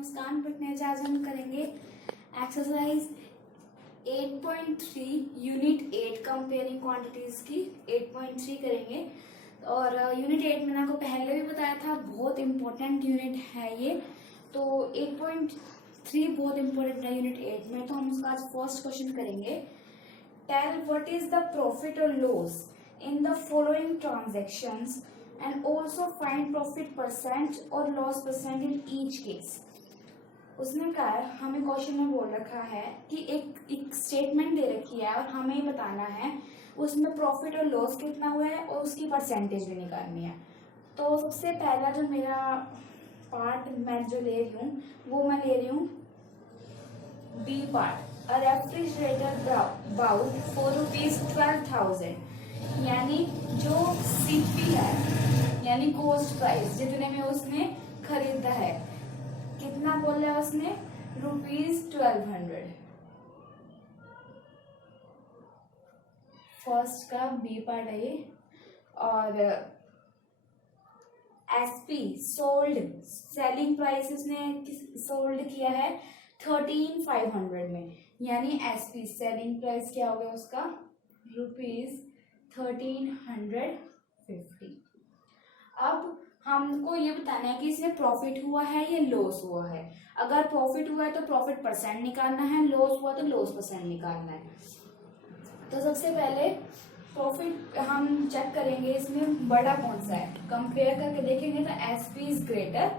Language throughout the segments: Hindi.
मुस्कान फिटनेस। आज हम करेंगे एक्सरसाइज 8.3 यूनिट 8 कंपेयरिंग क्वांटिटीज की 8.3 करेंगे। और यूनिट 8 मैंने आपको पहले भी बताया था, बहुत इम्पोर्टेंट यूनिट है ये। तो 8.3 बहुत इम्पोर्टेंट है यूनिट 8 में। तो हम उसका आज फर्स्ट क्वेश्चन करेंगे। Tell what is the profit और loss in the following transactions and also find profit percent और loss percent in each case। उसने कहा है, हमें क्वेश्चन में बोल रखा है कि एक स्टेटमेंट दे रखी है और हमें बताना है उसमें प्रॉफिट और लॉस कितना हुआ है और उसकी परसेंटेज भी निकालनी है। तो सबसे पहला जो मेरा पार्ट मैं जो ले रही हूँ वो मैं ले रही हूँ B part. A refrigerator bought for ₹12,000, यानी जो सीपी है यानी कॉस्ट प्राइस जितने में उसने खरीदा है, कितना बोल रहा है उसने, ₹1200। फर्स्ट का बी पार्ट है ये। और एसपी सोल्ड, सेलिंग प्राइस उसने सोल्ड किया है 13,500 में, यानी एसपी सेलिंग प्राइस क्या हो गया उसका, ₹1350। अब हमको ये बताना है कि इसमें प्रॉफिट हुआ है या लॉस हुआ है। अगर प्रॉफिट हुआ है तो प्रॉफिट परसेंट निकालना है, लॉस हुआ तो लॉस परसेंट निकालना है। तो सबसे पहले प्रॉफिट हम चेक करेंगे, इसमें बड़ा कौन सा है, कंपेयर करके देखेंगे तो SP is greater,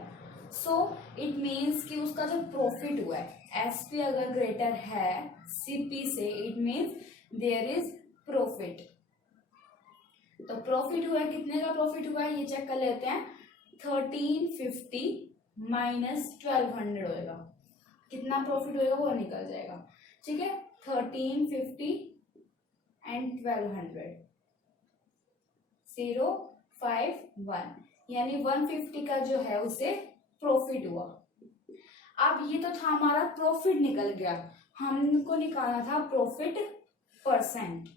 so it means कि उसका जो प्रॉफिट हुआ है एसपी अगर ग्रेटर है सीपी से, it means there is profit. तो प्रॉफिट हुआ है, कितने का प्रॉफिट हुआ है ये चेक कर लेते हैं। 1350 माइनस 1200 होगा, कितना प्रॉफिट होगा वो निकल जाएगा। ठीक है, 1350 एंड 1200 051, यानी 150 का जो है उसे प्रॉफिट हुआ। अब ये तो था हमारा प्रॉफिट निकल गया, हमको निकालना था प्रॉफिट परसेंट।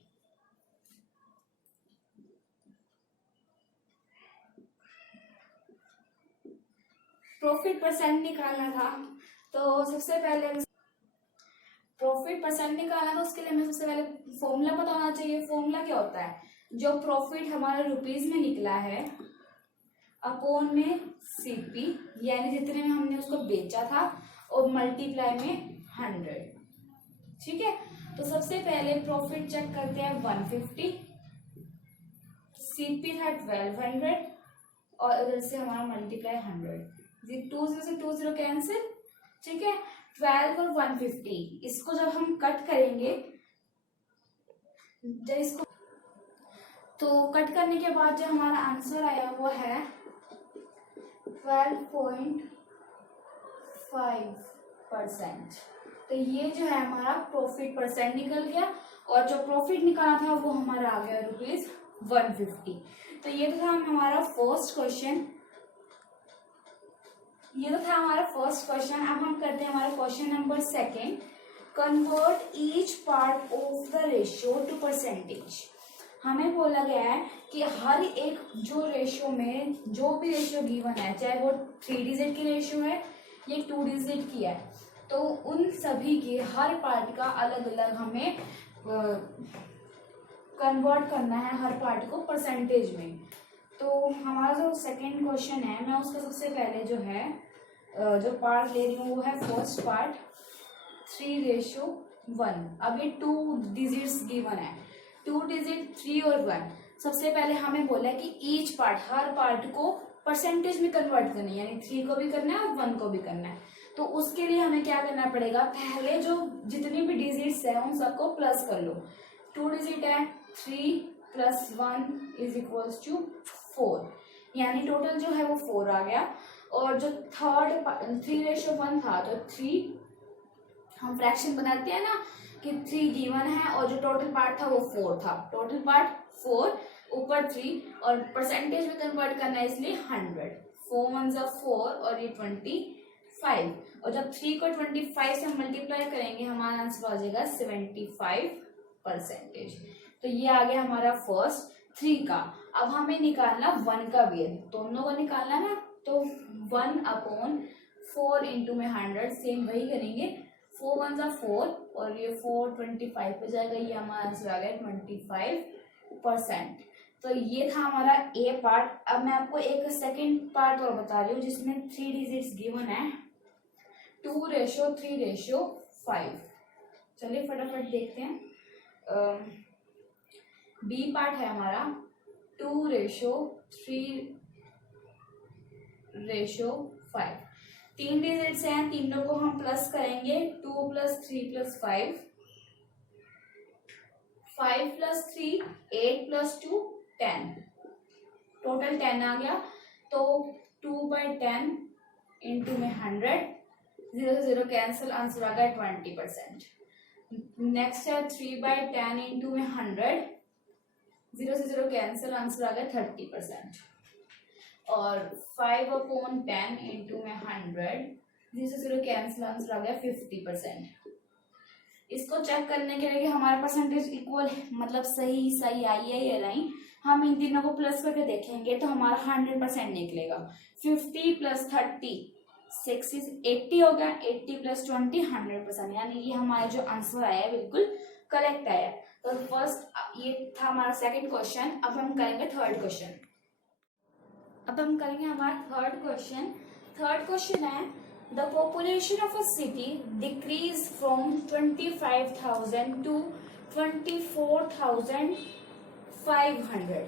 प्रॉफिट परसेंट निकालना था, तो सबसे पहले प्रॉफिट परसेंट निकालना था, उसके लिए हमें सबसे पहले फॉर्मूला पता होना चाहिए। फॉर्मूला क्या होता है, जो प्रॉफिट हमारा रुपीज में निकला है अपॉन में सीपी, यानी जितने में हमने उसको बेचा था, और मल्टीप्लाई में 100। ठीक है, तो सबसे पहले प्रॉफिट चेक करते हैं 150, सीपी था 1200 और उधर से हमारा मल्टीप्लाई 100। 20 से 20 कैंसिल। ठीक है, 12 और 150 इसको जब हम कट करेंगे, जब इसको तो कट करने के बाद जो हमारा आंसर आया वो है 12.5%। तो ये जो है हमारा प्रॉफिट परसेंट निकल गया, और जो प्रॉफिट निकाला था वो हमारा आ गया ₹150। तो ये तो था हमारा फर्स्ट क्वेश्चन, अब हम करते हैं हमारा question number second. Convert each part of the ratio two percentage. हमें बोला गया है कि हर एक जो रेशियो में जो भी रेशियो गिवन है, चाहे वो 3 डिजिट की रेशियो है या 2 डिजिट की है, तो उन सभी के हर पार्ट का अलग अलग हमें कन्वर्ट करना है, हर पार्ट को परसेंटेज में। तो हमारा जो सेकेंड क्वेश्चन है, मैं उसका सबसे पहले जो है जो पार्ट ले रही हूँ वो है फर्स्ट पार्ट 3:1। अब ये 2 डिजिट्स गिवन है, 2 डिजिट 3 और 1। सबसे पहले हमें बोला है कि ईच पार्ट, हर पार्ट को परसेंटेज में कन्वर्ट करना है, यानी 3 को भी करना है और 1 को भी करना है। तो उसके लिए हमें क्या करना पड़ेगा, पहले जो जितनी भी डिजिट्स है उन सबको प्लस कर लो। 2 डिजिट है, 3 + 1 = 4, यानी टोटल जो है वो 4 आ गया। और जो थर्ड 3:1 था, तो 3 हम फ्रैक्शन बनाते हैं ना कि 3 गिवन है और जो टोटल पार्ट था वो 4 था, टोटल पार्ट 4 ऊपर 3, और परसेंटेज में कन्वर्ट करना है इसलिए 100। 4 1 = 4 और ये 25, और जब 3 को 25 से मल्टीप्लाई करेंगे हमारा आंसर आ जाएगा 75%। तो ये आ गया हमारा फर्स्ट 3 का। अब हमें निकालना 1 का भी है, दोनों को निकालना ना, तो 1/4 4 इंटू में 100, सेम वही करेंगे। 4 1 जा 4 और ये 4 25 पे जाएगा, ये हमारा आंसर आ गया 25%। तो ये था हमारा ए पार्ट। अब मैं आपको एक सेकंड पार्ट और बता रही हूँ जिसमें 3 डिजिट्स गिवन है, 2:3:5। चलिए फटाफट देखते हैं। बी पार्ट है हमारा 2:3:5। 3 डिजिट्स हैं, तीनों को हम प्लस करेंगे। 2 + 3 + 5, 5 + 3 8 + 2 10, टोटल 10 आ गया। तो 2/10 इंटू में 100, 0 से 0 कैंसिल, आंसर आ गया 20%। नेक्स्ट है 3/10 इंटू में 100, 0 से 0 कैंसिल, आंसर आ गया 30%। और 5/10 इंटू में 100, 0 से 0 कैंसिल, आंसर आ गया 50%। इसको चेक करने के लिए कि हमारा परसेंटेज इक्वल मतलब सही आई है या नहीं, हम इन तीनों को प्लस करके देखेंगे तो हमारा 100% निकलेगा। 50 + 30 80 हो गया, 80 + 20 100%, यानी ये हमारा जो आंसर आया है बिल्कुल करेक्ट आया। तो फर्स्ट ये था हमारा सेकंड क्वेश्चन। अब हम करेंगे थर्ड क्वेश्चन। अब हम करेंगे हमारा थर्ड क्वेश्चन। थर्ड क्वेश्चन है the population of a city decrease from 25,000 to 24,500।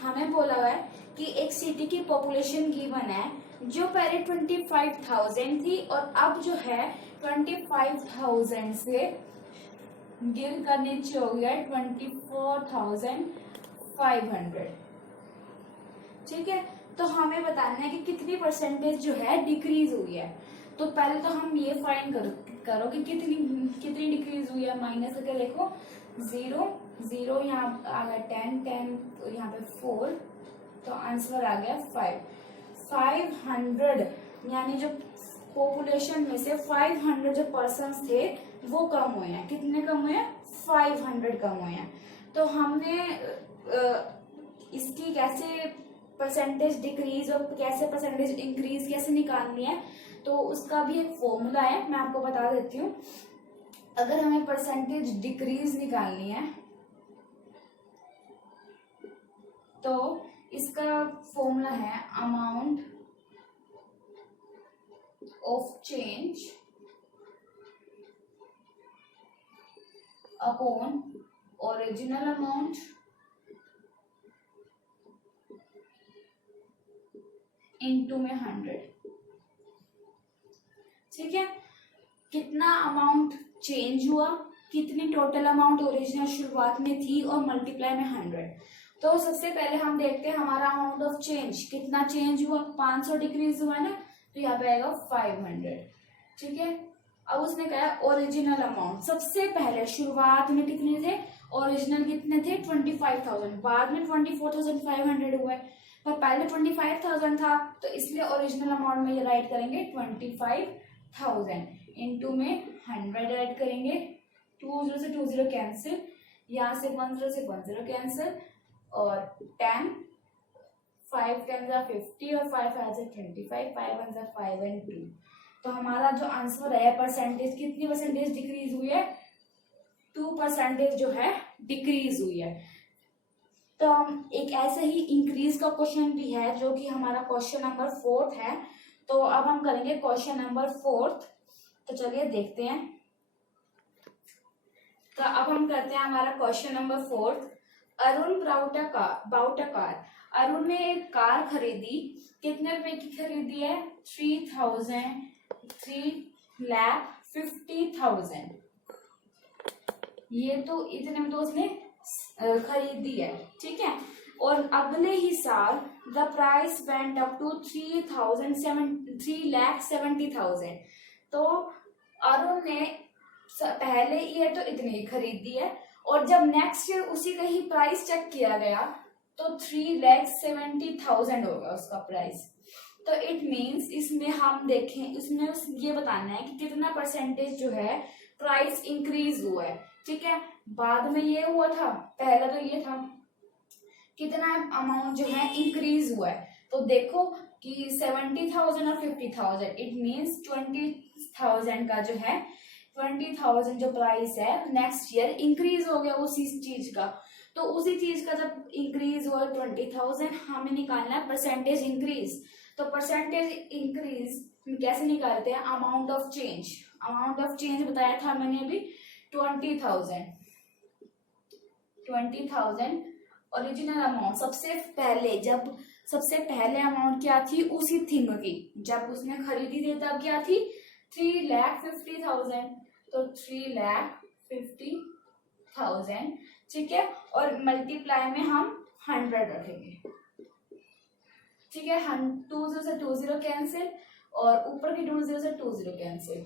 हमें बोला हुआ है कि एक सिटी की पॉपुलेशन गिवन है जो पहले 25,000 थी और अब जो है 25,000 से गिर कर नीचे हो गया 24,500। ठीक है, तो हमें बताना है कि कितनी परसेंटेज जो है डिक्रीज हुई है। तो पहले तो हम ये फाइंड करो कि कितनी डिक्रीज हुई है। माइनस करके देखो, 0 0 यहाँ आ गया 10 10, तो यहाँ पे 4, तो आंसर आ गया 500। यानी जो पॉपुलेशन में से 500 जो पर्सन्स थे वो कम हुए हैं। कितने कम हुए हैं? 500 कम हुए हैं। तो हमने इसकी कैसे परसेंटेज डिक्रीज और कैसे परसेंटेज इंक्रीज कैसे निकालनी है, तो उसका भी एक फॉर्मूला है, मैं आपको बता देती हूँ। अगर हमें परसेंटेज डिक्रीज निकालनी है तो इसका फॉर्मूला है amount of change upon original amount into में 100। ठीक है, कितना अमाउंट चेंज हुआ, कितनी टोटल अमाउंट ओरिजिनल शुरुआत में थी और मल्टीप्लाई में 100। तो सबसे पहले हम देखते हैं हमारा अमाउंट ऑफ चेंज कितना चेंज हुआ। 500 डिक्रीज हुआ ना, तो यहाँ पे आएगा 500। ठीक है, अब उसने कहा ओरिजिनल अमाउंट। सबसे पहले शुरुआत में कितने थे ओरिजिनल, कितने थे 25,000, बाद में 24,500 हुआ है, पर पहले 25,000 था, तो इसलिए ओरिजिनल अमाउंट में ये राइट करेंगे 25,000 इंटू में 100 ऐड करेंगे। 20 से 20 कैंसिल, यहाँ से 10 से 10 कैंसिल, और 10 5 10 50 और 5 5 25, 5 1 5 and 2। तो हमारा जो आंसर है परसेंटेज, कितनी परसेंटेज डिक्रीज हुई है? 2% जो है डिक्रीज हुई है। तो हम एक ऐसे ही इंक्रीज का क्वेश्चन भी है जो कि हमारा क्वेश्चन नंबर 4 है। तो अब हम करेंगे क्वेश्चन नंबर 4। तो चलिए देखते हैं। तो अब हम करते हैं हमारा question number 4। Arun bought a car. Arun ने एक कार खरीदी, कितने रुपए की खरीदी है? 3,50,000। ये तो इतने में तो उसने खरीदी है। ठीक है, और अगले ही साल the price went up to 3,70,000। तो अरुण ने पहले ईयर तो इतनी ही खरीदी है, और जब नेक्स्ट ईयर उसी का ही प्राइस चेक किया गया तो 3,70,000 होगा उसका प्राइस। तो इट मीन्स इसमें हम देखें, इसमें ये बताना है कि कितना परसेंटेज जो है प्राइस इंक्रीज हुआ है। ठीक है, बाद में ये हुआ था, पहला तो ये था कितना अमाउंट जो है इंक्रीज हुआ है। तो देखो कि 70,000 और 50,000, इट मीन्स 20,000 का जो है 20,000 जो प्राइस है नेक्स्ट ईयर इंक्रीज हो गया उसी चीज का। तो उसी चीज का जब इंक्रीज हुआ 20,000, हमें निकालना है परसेंटेज इंक्रीज। तो परसेंटेज इंक्रीज कैसे निकालते हैं, amount of change. Amount of change बताया था मैंने अभी 20,000 ओरिजिनल अमाउंट। सबसे पहले अमाउंट क्या थी उसी थिंग की, जब उसने खरीदी थी तब क्या थी 3,50,000, तो 3,50,000, ठीक है। और मल्टीप्लाई में हम 100 रखेंगे, ठीक है। 2 से 2 0 कैंसिल और ऊपर की 2 0 से 2 0 कैंसिल,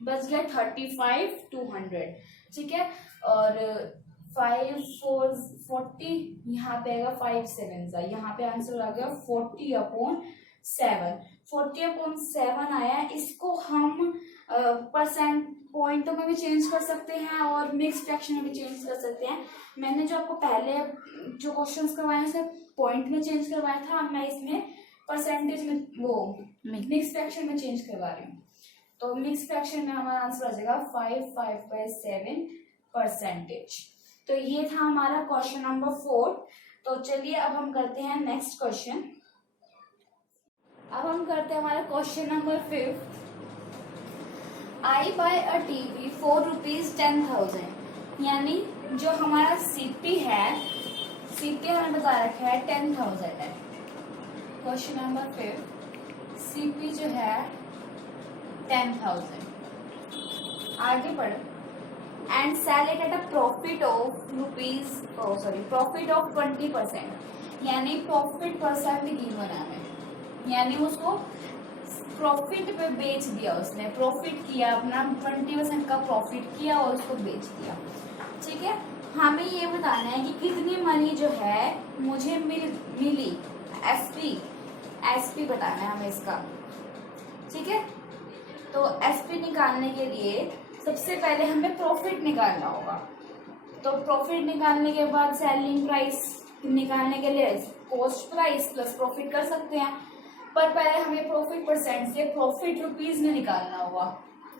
बच गया 35,200, ठीक है। और 5 4 40, यहाँ पे आएगा 5 7 का, यहाँ पे आंसर आ गया 40/7। 40/7 आया। इसको हम परसेंट पॉइंटों में भी चेंज कर सकते हैं और मिक्स फ्रैक्शन में भी चेंज कर सकते हैं। मैंने जो आपको पहले जो क्वेश्चंस करवाए हैं सब पॉइंट में चेंज करवाया था, अब मैं इसमें परसेंटेज में वो मिक्स फ्रैक्शन में चेंज करवा रही हूँ। तो मिक्स फ्रैक्शन में हमारा आंसर आ जाएगा 5/7%। तो ये था हमारा क्वेश्चन नंबर 4। तो चलिए अब हम करते हैं नेक्स्ट क्वेश्चन। अब हम करते हैं हमारा question number 5। I buy a TV for ₹10,000, यानी जो हमारा सीपी है, सीपी हमें बता रखा है 10,000 है। क्वेश्चन नंबर 5, सीपी जो है 10,000, आगे बढ़ो। And sell it at a profit of 20%, यानी प्रॉफिट परसेंट गिवन है हमें, यानी उसको प्रॉफिट पे बेच दिया, उसने प्रॉफिट किया अपना 20% का प्रॉफिट किया और उसको बेच दिया, ठीक है। हमें ये बताना है कि कितनी मनी जो है मुझे मिली, एसपी बताना है हमें इसका, ठीक है। तो एसपी निकालने के लिए सबसे पहले हमें प्रॉफिट निकालना होगा। तो प्रॉफिट निकालने के बाद सेलिंग प्राइस निकालने के लिए कॉस्ट प्राइस प्लस प्रॉफिट कर सकते हैं, पर पहले हमें प्रॉफिट परसेंट से प्रॉफिट रुपीज में निकालना होगा।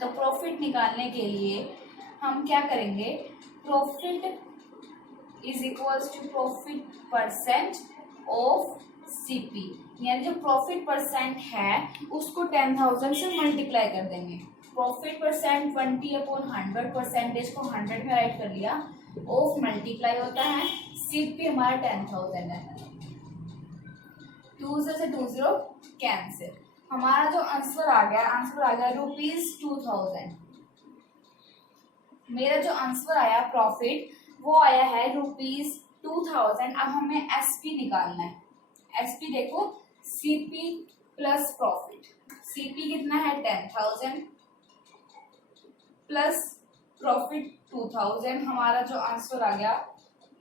तो प्रॉफिट निकालने के लिए हम क्या करेंगे, profit is equals to profit percent of CP, यानी जो प्रॉफिट परसेंट है उसको 10,000 से मल्टीप्लाई कर देंगे। प्रॉफिट परसेंट 20/100, परसेंटेज को 100 में राइट कर लिया, ऑफ मल्टीप्लाई होता है, सीपी हमारा 10,000 है, 2 से 2 0 कैंसिल। हमारा जो आंसर आ गया ₹2,000। मेरा जो आंसर आया प्रॉफिट वो आया है ₹2,000। अब हमें एसपी निकालना है। एसपी देखो, सीपी प्लस प्रॉफिट, सीपी कितना है 10,000 प्लस प्रॉफिट 2,000, हमारा जो आंसर आ गया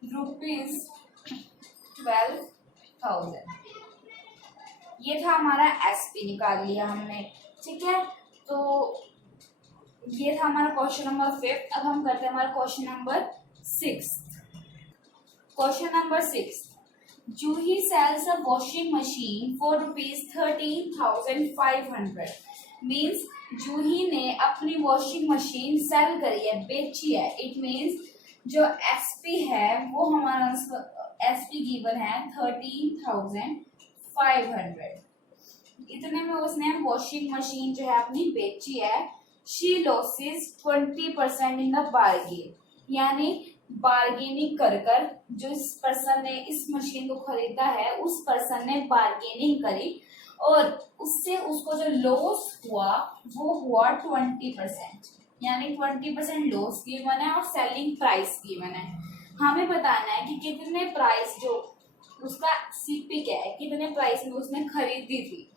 ₹12,000। ये था हमारा एसपी, निकाल लिया हमने, ठीक है। तो ये था हमारा क्वेश्चन नंबर 5। अब हम करते हैं हमारा question number 6। Question number 6, Juhi sells a washing machine for ₹13,500, means Juhi ने अपनी वॉशिंग मशीन सेल करी है, बेची है। इट मीन्स जो एसपी है वो हमारा एसपी गिवन है 13,500। इतने में उसने वॉशिंग मशीन जो है अपनी बेची है। She losses 20% in the bargain, यानी बार्गेनिंग कर जो इस पर्सन ने इस मशीन को खरीदा है उस पर्सन ने बार्गेनिंग करी और उससे उसको जो लॉस हुआ वो हुआ 20%, यानी 20% लॉस गिवन है और सेलिंग प्राइस गिवन है। हमें बताना है कि कितने प्राइस जो उसका सीपी क्या है, कितने प्राइस में उसने खरीदी थी।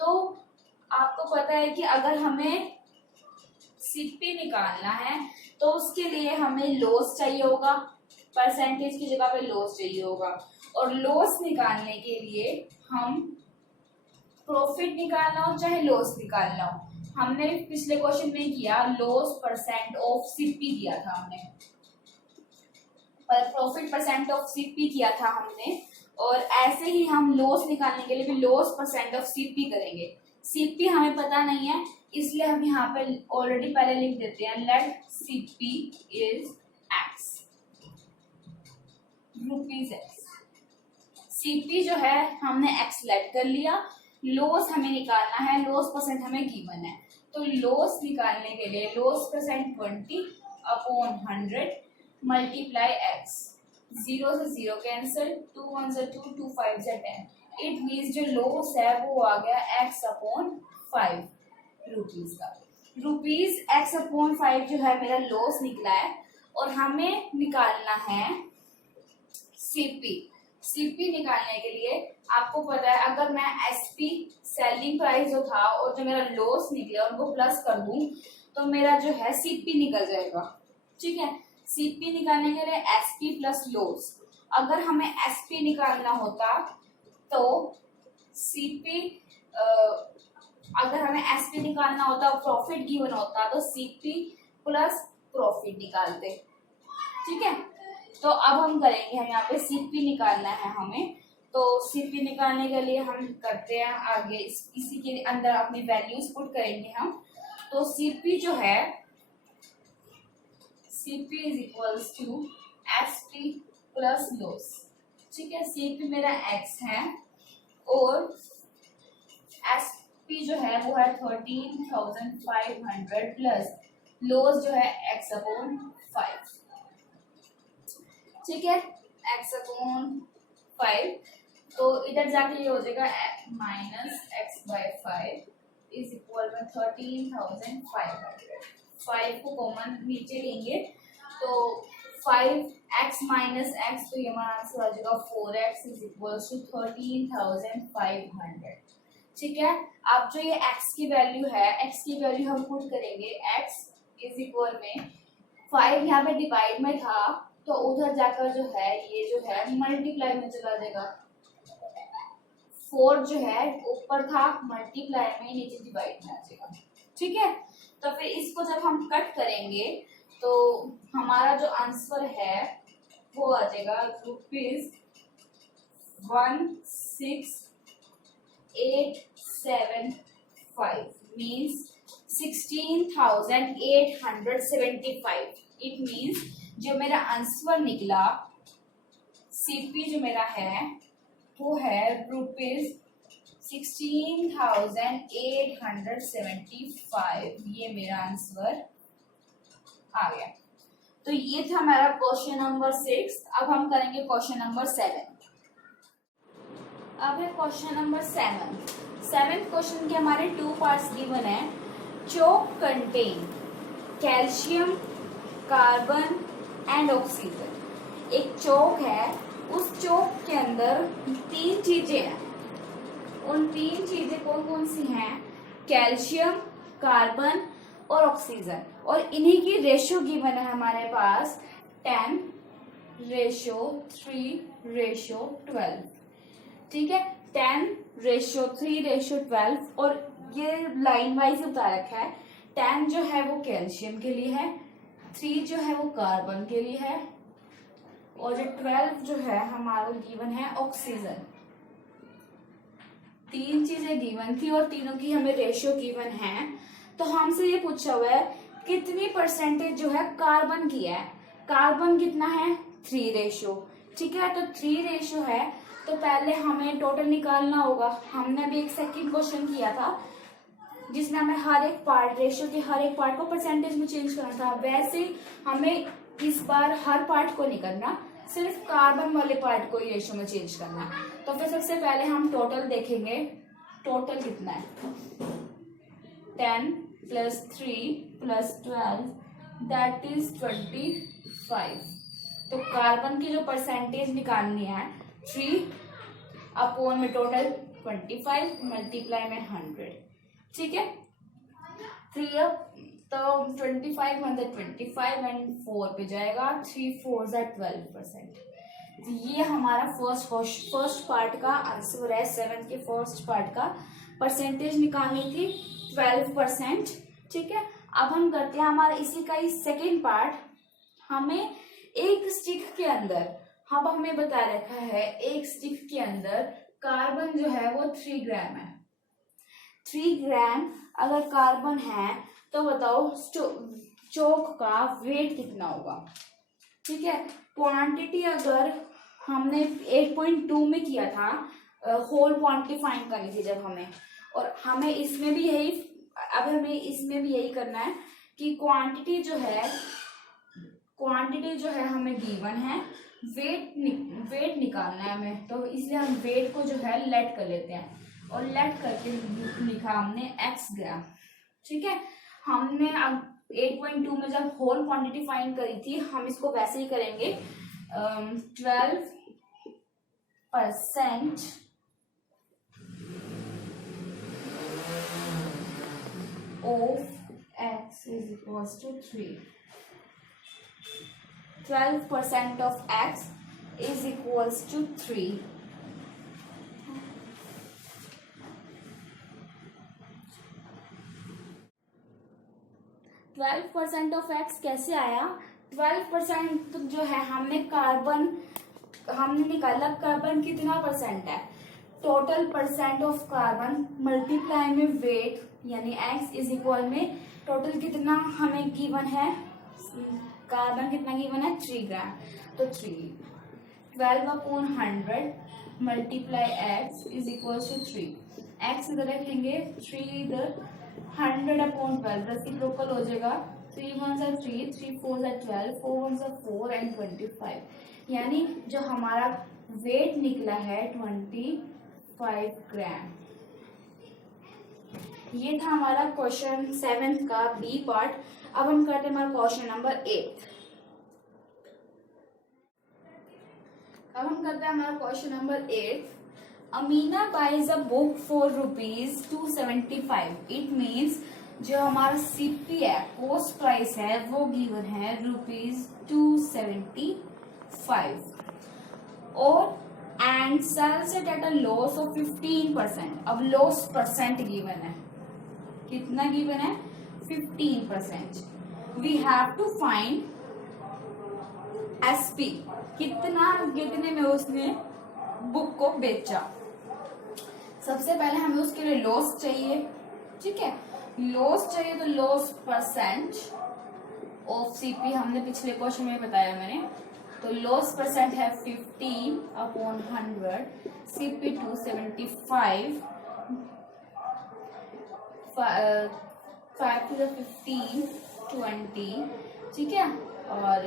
तो आपको पता है कि अगर हमें सीपी निकालना है तो उसके लिए हमें लॉस चाहिए होगा, परसेंटेज की जगह पे लॉस चाहिए होगा, और लॉस निकालने के लिए हम प्रॉफिट निकालना हो चाहे लॉस निकालना हो, हमने पिछले क्वेश्चन में किया लॉस परसेंट ऑफ सीपी किया था हमने, पर प्रॉफिट परसेंट ऑफ सीपी किया था हमने, और ऐसे ही हम लॉस निकालने के लिए भी लॉस परसेंट ऑफ सीपी करेंगे। सीपी हमें पता नहीं है, इसलिए हम यहाँ पे ऑलरेडी पहले लिख देते हैं, let CP is x, rupees x. CP जो है हमने एक्स लेट कर लिया, लॉस हमें निकालना है, लॉस परसेंट हमें गिवन है, तो लॉस निकालने के लिए लॉस परसेंट 20/100 मल्टीप्लाई एक्स, 0 से 0 कैंसिल, 2 1 से 2, 2 5 से 10, इट मीन्स जो लॉस है वो आ गया x/5 रुपीज का। रुपीज x/5 जो है मेरा लॉस निकला है, और हमें निकालना है सीपी। सीपी निकालने के लिए आपको पता है, अगर मैं एसपी सेलिंग प्राइस जो था और जो मेरा लॉस निकला उनको प्लस कर दूं तो मेरा जो है सीपी निकल जाएगा। ठीक है, सीपी निकालने के लिए एसपी प्लस लॉस, अगर हमें एसपी निकालना होता तो सीपी, अगर हमें एसपी निकालना होता, प्रॉफिट गिवन होता तो सीपी प्लस प्रॉफिट निकालते। ठीक है, तो अब हम करेंगे, हम यहाँ पे सीपी निकालना है हमें, तो सीपी निकालने के लिए हम करते हैं आगे, इसी के अंदर अपनी वैल्यूज पुट करेंगे हम। तो सीपी जो है, CP is equals to SP plus loss. ठीक है, सीपी मेरा एक्स है और एसपी जो है वो है 13,500 प्लस लॉस जो है x/5। ठीक है, x/5, तो इधर जाके ये हो जाएगा -x/5 इज इक्वल में 13,500। 5 को कॉमन नीचे लेंगे तो 5x माइनस x, तो ये हमारा आंसर आ जाएगा 4x इज इक्वल टू 13,500। ठीक है, अब जो ये x की वैल्यू है, x की वैल्यू हम पुट करेंगे, x इज इक्वल में 5 यहाँ पे डिवाइड में था तो उधर जाकर जो है ये जो है मल्टीप्लाई में चला जाएगा। 4 जो है ऊपर था मल्टीप्लाई में, नीचे डिवाइड में आ जाएगा। ठीक है, तो फिर इसको जब हम कट करेंगे तो हमारा जो आंसर है वो आ जाएगा ₹16,875 मीन्स 16,875। इट मीन्स जो मेरा आंसर निकला सीपी जो मेरा है वो है ₹16,875। ये मेरा आंसर आ गया। तो ये था हमारा क्वेश्चन नंबर 6। अब हम करेंगे क्वेश्चन नंबर 7। अब है क्वेश्चन नंबर 7। 7th क्वेश्चन के हमारे 2 पार्ट्स गिवन है। Chalk contain calcium, carbon and oxygen. एक चोक है, उस चोक के अंदर 3 चीजें हैं। उन 3 चीजें कौन कौन सी हैं? कैल्शियम, कार्बन और ऑक्सीजन। और इन्हीं की रेशो गिवन है हमारे पास 10:3:12। ठीक है, 10:3:12 और ये लाइन वाइज बता रखा है। 10 जो है वो कैल्शियम के लिए है, 3 जो है वो कार्बन के लिए है, और जो 12 जो है हमारा गिवन है ऑक्सीजन। 3 चीजें गिवन थी और तीनों की हमें रेशियो गिवन है। तो हमसे ये पूछा हुआ है कितनी परसेंटेज जो है कार्बन की है। कार्बन कितना है? 3 रेशियो। ठीक है, तो 3 रेशियो है तो पहले हमें टोटल निकालना होगा। हमने अभी एक सेकंड क्वेश्चन किया था जिसमें हमें हर एक पार्ट रेशियो के हर एक पार्ट को परसेंटेज में चेंज करना था। वैसे हमें इस बार हर पार्ट को नहीं करना, सिर्फ कार्बन वाले पार्ट को ही रेशियो में चेंज करना। तो फिर सबसे पहले हम टोटल देखेंगे, टोटल कितना है। 10 + 3 + 12 दैट इज 25। तो कार्बन की जो परसेंटेज निकालनी है 3 अपॉन में टोटल 25 मल्टीप्लाई में 100। ठीक है, 3 अब तो 25 मतलब 25 एंड 4 पे जाएगा। 3 4 12%। ये हमारा फर्स्ट पार्ट का आंसर है। 7th के फर्स्ट पार्ट का परसेंटेज निकालनी थी 12%। ठीक है, अब हम करते हैं हमारा इसी का ही सेकेंड पार्ट। हमें एक स्टिक के अंदर अब हमें बता रखा है एक स्टिक के अंदर कार्बन जो है वो 3 ग्राम है। 3 ग्राम अगर कार्बन है तो बताओ चौक का वेट कितना होगा। ठीक है, क्वांटिटी अगर हमने 8.2 में किया था, होल क्वांटिटी फाइंड करनी थी जब हमें, और हमें इसमें भी यही, अब हमें इसमें भी यही करना है कि क्वांटिटी जो है हमें गिवन है, वेट निकालना है हमें, तो इसलिए हम वेट को जो है लेट कर लेते हैं, और लेट करके लिखा हमने x ग्राम। ठीक है, हमने अब 8.2 में जब होल क्वांटिटी फाइंड करी थी, हम इसको वैसे ही करेंगे। 12% of x is equals to 3. 12% of x is equals to 3. %12 of x कैसे आया? 12% जो है हमने निकाला, कार्बन कितना परसेंट है, total percent of carbon multiply में वेट, यानी x इज इक्वल में टोटल कितना हमें गिवन है, कार्बन कितना गिवन है 3 ग्राम, तो 12/100 multiply x is equal to 3। x इधर रखेंगे, 3 इधर, 100/12 रेसिप्रोकल हो जाएगा, 3 1s are 3, 3 4s are 12, 4 1s are 4 and 25, यानी जो हमारा वेट निकला है 25 ग्राम। ये था हमारा क्वेश्चन 7 का बी पार्ट। अब हम करते हैं हमारा क्वेश्चन नंबर 8। अब हम करते हैं हमारा question number 8। Amina buys a book for ₹275। It means जो हमारा सीपी है, कॉस्ट प्राइस है, वो गिवन है ₹275, और and sells it at a loss of 15%। अब लॉस परसेंट गिवन है, कितना गिवन है 15%। We have to find SP, कितने में उसने बुक को बेचा। सबसे पहले हमें उसके लिए लॉस चाहिए। ठीक है, लॉस चाहिए तो लॉस परसेंट ऑफ सीपी हमने पिछले क्वेश्चन में बताया मैंने, तो लॉस परसेंट है 15/100, सीपी 275, 5 to the 15 20। ठीक है, और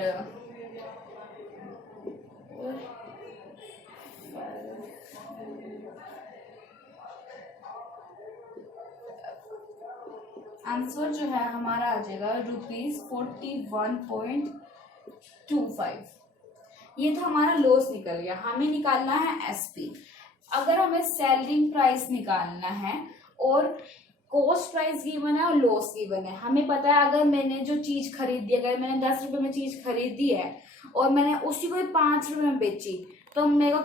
आंसर जो है हमारा आ जाएगा ₹41.25। ये तो हमारा लॉस निकल गया। हमें निकालना है एसपी। अगर हमें सेलिंग प्राइस निकालना है और कॉस्ट प्राइस गिवन है और लॉस गिवन है, हमें पता है अगर मैंने जो चीज खरीदी, अगर मैंने 10 रुपए में चीज खरीदी है और मैंने उसी को 5 रुपए में बेची, तो मेरे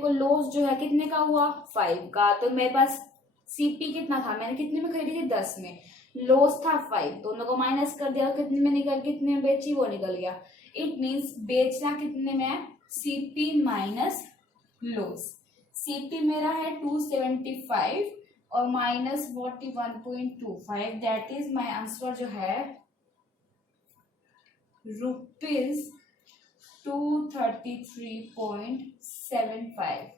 को लॉस जो है कितने का हुआ 5 का। तो मेरे पास सीपी कितना था, मैंने कितने में खरीदी थी 10 में, लॉस था 5, दोनों को माइनस कर दिया, कितने में बेची वो निकल गया। इट मीन्स बेचना कितने में है, सीपी माइनस लॉस। सीपी मेरा है 275 और minus 41.25, that is my answer जो है ₹233.75।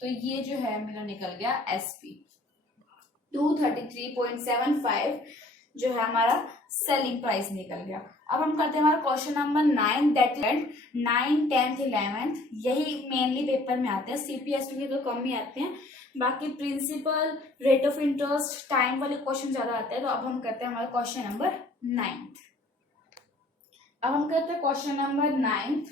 तो ये जो है मेरा निकल गया एसपी 233.75, जो है हमारा सेलिंग प्राइस निकल गया। अब हम करते हैं हमारा question number 9, that is 9, 10th 11th, यही मेनली पेपर में आते हैं, सीपीएसटी के तो कम ही आते हैं, बाकी principal, rate of interest, time वाले क्वेश्चन ज्यादा आते हैं। तो अब हम करते हैं हमारा क्वेश्चन नंबर 9। अब हम करते हैं question number 9,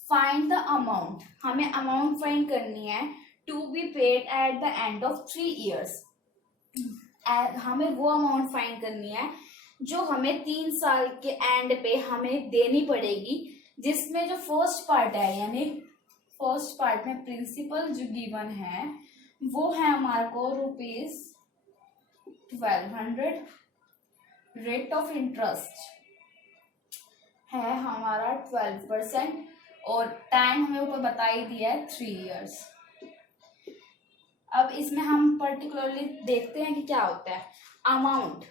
find the amount. हमें अमाउंट फाइंड करनी है to be paid at the end of 3 years। हमें वो अमाउंट फाइंड करनी है जो हमें 3 साल के एंड पे हमें देनी पड़ेगी, जिसमें जो फर्स्ट पार्ट है, यानी फर्स्ट पार्ट में प्रिंसिपल जो गिवन है वो है हमारे को ₹1200, रेट ऑफ इंटरेस्ट है हमारा 12%, और टाइम हमें ऊपर बता ही दिया है 3 इयर्स। अब इसमें हम पर्टिकुलरली देखते हैं कि क्या होता है अमाउंट।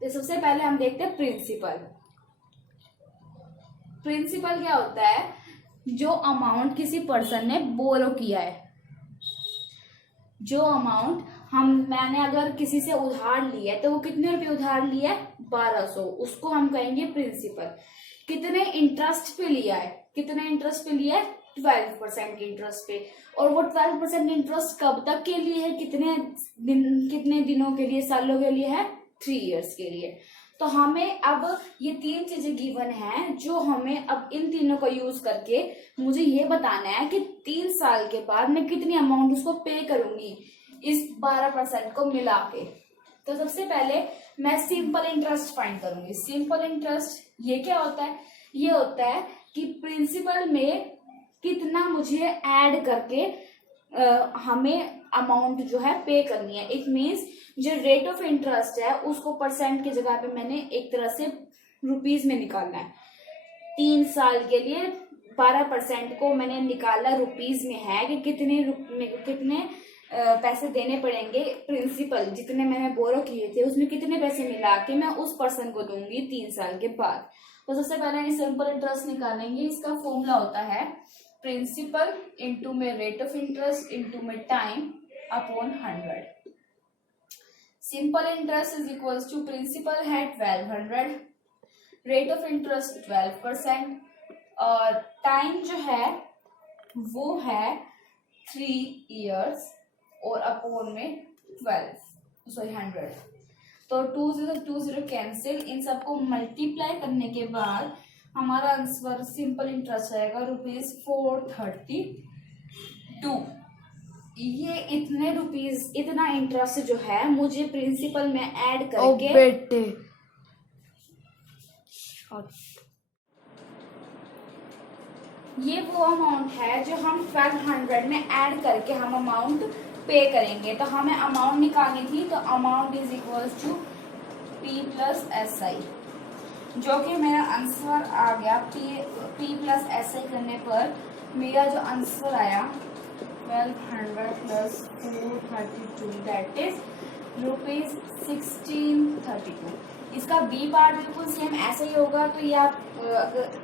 तो सबसे पहले हम देखते हैं प्रिंसिपल। प्रिंसिपल क्या होता है? जो अमाउंट किसी पर्सन ने बोरो किया है, जो अमाउंट मैंने अगर किसी से उधार लिया है तो वो कितने रुपए उधार लिया है? 1200, उसको हम कहेंगे प्रिंसिपल। कितने इंटरेस्ट पे लिया है? कितने इंटरेस्ट पे लिया है? 12% इंटरेस्ट पे। और वो 12% इंटरेस्ट कब तक के लिए है? कितने दिनों के लिए, सालों के लिए है? 3 इयर्स के लिए। तो हमें अब ये 3 चीजें गिवन हैं, जो हमें अब इन तीनों को यूज करके मुझे ये बताना है कि 3 साल के बाद मैं कितनी अमाउंट उसको पे करूंगी इस 12% को मिला के। तो सबसे पहले मैं सिंपल इंटरेस्ट फाइंड करूंगी। सिंपल इंटरेस्ट ये क्या होता है? ये होता है कि प्रिंसिपल में कितना मुझे ऐड करके हमें अमाउंट जो है पे करनी है। इट मीन्स जो रेट ऑफ इंटरेस्ट है उसको परसेंट की जगह पे मैंने एक तरह से रुपीज में निकालना है। 3 साल के लिए 12% को मैंने निकाला रुपीज में है कि कितने पैसे देने पड़ेंगे। प्रिंसिपल जितने मैंने बोरो किए थे उसमें कितने पैसे मिला के मैं उस पर्सन को दूंगी 3 साल के बाद। तो सबसे पहले सिंपल इंटरेस्ट निकालेंगे। इसका फॉर्मूला होता है प्रिंसिपल इंटू में रेट ऑफ इंटरेस्ट इंटू में time upon 100। Simple interest is equals to principal है 1200, रेट ऑफ इंटरेस्ट 12% और टाइम जो है वो है 3 इयर्स और अपॉन में 100। तो 20 कैंसिल। इन सबको मल्टीप्लाई करने के बाद हमारा आंसर सिंपल इंटरेस्ट आएगा ₹432। ये इतने रुपीज, इतना इंटरेस्ट जो है मुझे प्रिंसिपल में ऐड करके ये वो अमाउंट है जो हम 1200 में ऐड करके हम अमाउंट पे करेंगे। तो हमें अमाउंट निकालनी थी, तो amount is equals to P plus SI, जो कि मेरा आंसर आ गया। P प्लस SI करने पर मेरा जो आंसर आया 1200 प्लस 432 दैट इज ₹1632। इसका बी पार्ट बिल्कुल सेम ऐसे ही होगा। तो ये आप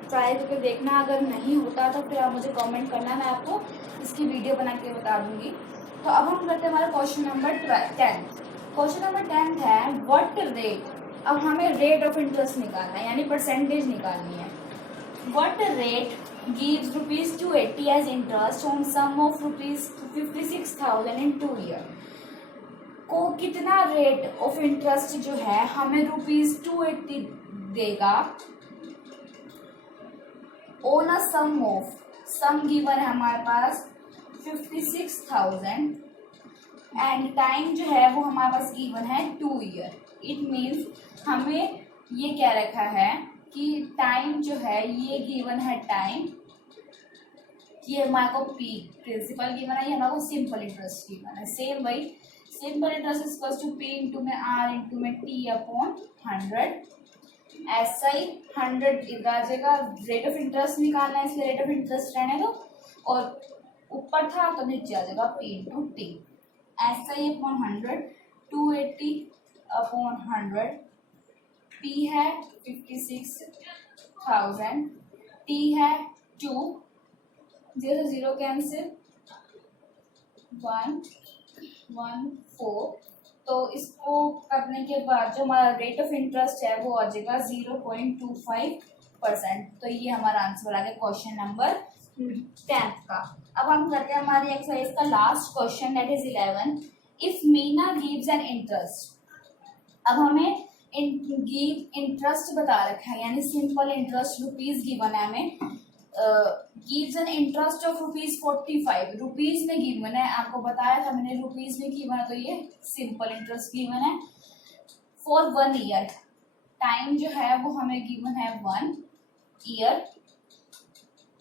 ट्राई करके देखना। अगर नहीं होता तो फिर आप मुझे कमेंट करना, मैं आपको इसकी वीडियो बना के बता दूंगी। तो अब हम करते हैं हमारा क्वेश्चन नंबर 10। क्वेश्चन नंबर 10 है व्हाट रेट। अब हमें रेट ऑफ इंटरेस्ट निकालना है, यानी परसेंटेज निकालनी है। What rate gives ₹280 as interest on sum of ₹56,000 in 2 year. को कितना रेट ऑफ इंटरेस्ट जो है हमें ₹280 देगा on a sum of, sum given है हमारे पास 56,000 एंड टाइम जो है वो हमारे पास गिवन है 2 ईयर। इट मीन्स हमें ये क्या रखा है कि टाइम जो है ये गिवन है टाइम, ये हमारे को P प्रिंसिपल गिवन है, ये हमारे को सिंपल इंटरेस्ट गिवन है। सेम वही simple interest is equal to P into में R इंटू में T अपॉन 100। SI 100 इधर आ जाएगा। रेट ऑफ इंटरेस्ट निकालना है इसलिए रेट ऑफ इंटरेस्ट रहने दो, और ऊपर था तो नीचे आ जाएगा P into T। SI upon 100 280 upon 100। P है 56,000, T है 2, 0 0 कैंसिल 1 1 4। तो इसको करने के बाद जो हमारा रेट ऑफ इंटरेस्ट है वो आ जाएगा 0.25%। तो ये हमारा आंसर आ गया क्वेश्चन नंबर 10 का। अब हम करते हैं हमारी एक्सरसाइज का last question that is 11। If Meena gives an interest. अब हमें इंटरेस्ट बता रखा है, यानी सिंपल इंटरेस्ट रुपीज गिवन है हमें। Gives an interest of ₹45 rupees में गिवन है। आपको बताया था मैंने रुपीज में गिवन है, तो ये सिंपल इंटरेस्ट गिवन है फॉर 1 ईयर। टाइम जो है वो हमें गिवन है 1 ईयर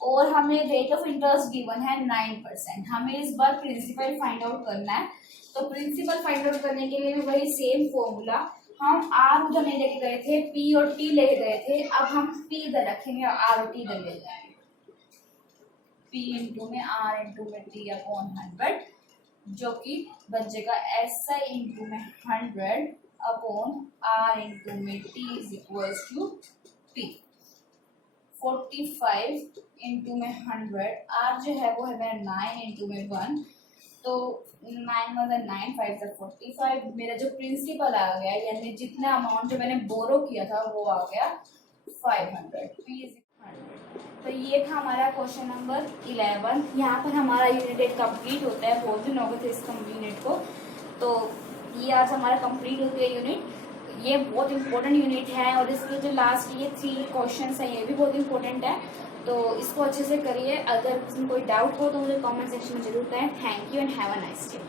और हमें रेट ऑफ इंटरेस्ट गिवन है 9%। हमें इस बार प्रिंसिपल फाइंड आउट करना है। तो प्रिंसिपल फाइंड आउट करने के लिए भी वही सेम फॉर्मूला, हम R उधर नहीं लेके गए थे, P और T लेके गए थे। अब हम P इधर रखेंगे और R और T इधर ले जाएंगे। P इंटू में R इंटू में T अपॉन 100, जो कि बन जाएगा SI इंटू में 100 अपॉन R इंटू में T is equals to P। 45 into में 100, R जो है वो है मेरा 9 इंटू में 1, तो 9 मतलब 9, 5 से 45। मेरा जो प्रिंसिपल आ गया, यानी जितना अमाउंट जो मैंने बोरो किया था वो आ गया 500। P is 100। तो ये था हमारा क्वेश्चन नंबर 11। यहाँ पर हमारा यूनिट 8 कंप्लीट होता है। बहुत दिन हो गए थे इस यूनिट को, तो ये आज हमारा कंप्लीट हो गया यूनिट। ये बहुत इंपॉर्टेंट यूनिट है और इसके जो लास्ट ये 3 क्वेश्चंस हैं ये भी बहुत इंपॉर्टेंट है, तो इसको अच्छे से करिए। अगर इसमें कोई डाउट हो तो मुझे कमेंट सेक्शन में जरूर बताएं। Thank you and have a nice day.